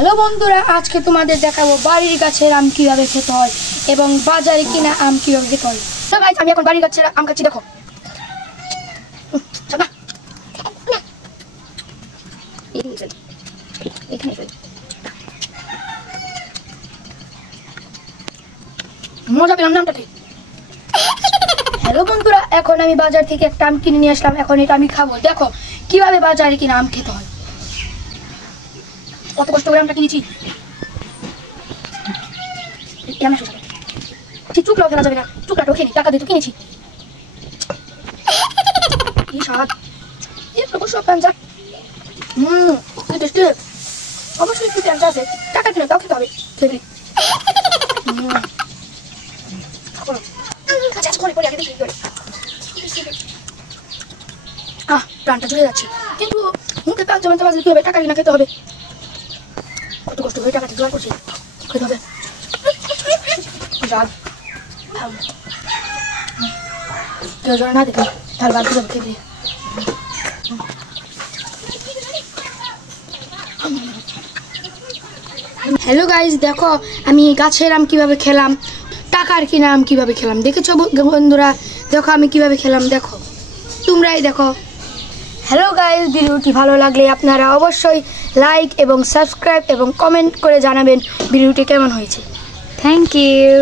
হ্যালো বন্ধুরা, আজকে তোমাদের দেখাবো বাড়ির গাছের আম কিভাবে খেতে হয় এবং বাজারে কিনা আম কিভাবে খেতে হয়। তো গাইস, আমি এখন বাড়ির গাছের আম খাচ্ছি, দেখো। মজা পেলাম না আমটা ঠিক। হ্যালো বন্ধুরা, এখন আমি বাজার থেকে একটা আম কিনে নিয়ে আসলাম। এখন এটা আমি খাবো। দেখো কিভাবে বাজারে কিনা আম খেতে হয়। কত কষ্ট করে আমটা কিনেছি। চুকলাও ফেলা যাবে না, চুকলাটাও খেয়ে টাকা দিয়ে তো কিনেছি। কি স্বাদ, সব প্যাঞ্চা। অবশ্যই একটু প্যাঞ্চা আছে, টাকা দিলে তাও খেতে হবে। খেলি প্রাণটা চলে যাচ্ছে, কিন্তু মুখে প্যাঞ্চা মানতে বাজলে কি হবে? টাকা দিয়ে না খেতে হবে। কত কষ্ট করে টাকাটা জোগাড় করছি, খেতে হবে। কেউ জোড়া না দেখে তাহলে বাদ যাবে খেতে। হ্যালো গাইস, দেখো আমি গাছের আম কিভাবে খেলাম, টাকার কিনা আম কিভাবে খেলাম। দেখেছো বন্ধুরা? দেখো আমি কিভাবে খেলাম, দেখো তোমরাই দেখো। হ্যালো গাইস, ভিডিওটি ভালো লাগলে আপনারা অবশ্যই লাইক এবং সাবস্ক্রাইব এবং কমেন্ট করে জানাবেন ভিডিওটি কেমন হয়েছে। Thank you.